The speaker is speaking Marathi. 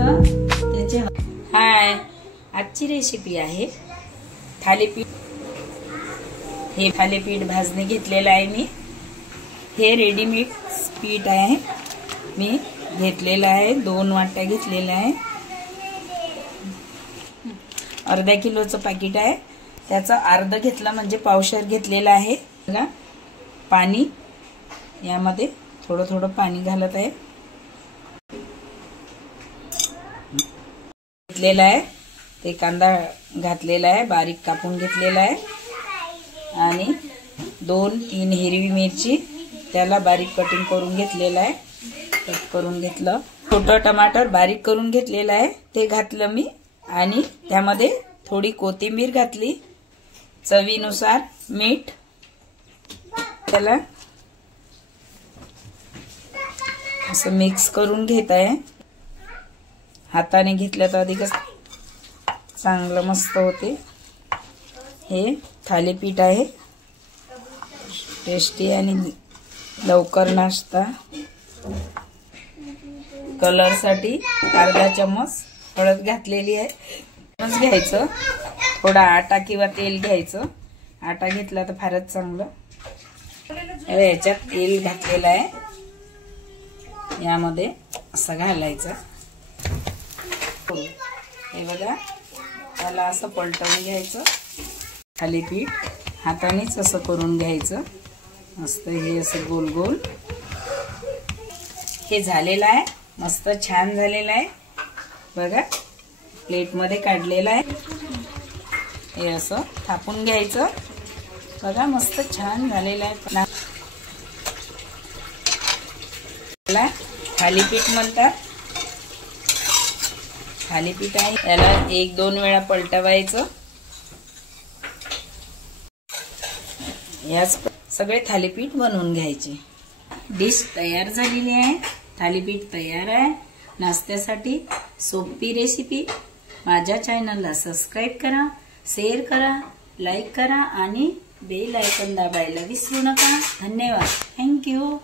त्याचे हाय आजची रेसिपी आहे थालीपीठ। हे थालीपीठ भाजणे घेतलेलं आहे मी। हे रेडीमेड पीठ आहे, मी घेतलेलं आहे। 2 वाट्या घेतलेल्या आहे। अर्धा किलोचं पॅकेट आहे, त्याचं अर्ध घेतलं म्हणजे पावशेर घेतलेलं आहे। बघा पाणी, यामध्ये थोडं थोडं पाणी घालत आहे। घेतलेला आहे ते कांदा घातलेला आहे, बारीक कापून घेतलेला आहे। आणि 2-3 हिरवी मिरची त्याला बारीक कटिंग करून घेतलेला आहे। कट करून घेतलं। छोटं टमाटर बारीक करून घेतलेलं आहे, ते घातलं मी। आणि त्यामध्ये थोडी कोथिंबीर घातली, चवीनुसार मीठ। त्याला असं मिक्स करून घेत आहे। हाताने घेतलं तर अधिकच चांगलं मस्त होते। हे थालीपीठ आहे, टेस्टी आणि लवकर नाश्ता। कलर साठी अर्धा चम्मच हळद घातलेली आहे। चम्मच घ्यायचं, थोडा आटा किंवा तेल घ्यायचं। आटा घेतला तर फारच चांगलं। याच्यात तेल घातलेलं आहे, यामध्ये असं घालायचं। हे बघा, त्याला असं पलटवून घ्यायचं। थालीपीठ हातानेच असं करून घ्यायचं मस्त। हे असं गोल गोल हे झालेलं आहे, मस्त छान झालेलं आहे। बघा प्लेट मध्ये काढलेलं आहे। हे असं थापून घ्यायचं। बघा मस्त छान झालेलं आहे। याला थालीपीठ म्हणतात। थालीपीठ आहे, याला 1-2 वेळा पलटवायचं। याच सगळे थालीपीठ बनवून घ्यायचे। डिश तयार झालेली आहे, थालीपीठ तयार आहे नाश्त्यासाठी। सोपी रेसिपी। माझ्या चॅनलला सबस्क्राइब करा, शेअर करा, लाईक करा आणि बेल आयकॉन दाबायला विसरू नका। धन्यवाद। थँक्यू।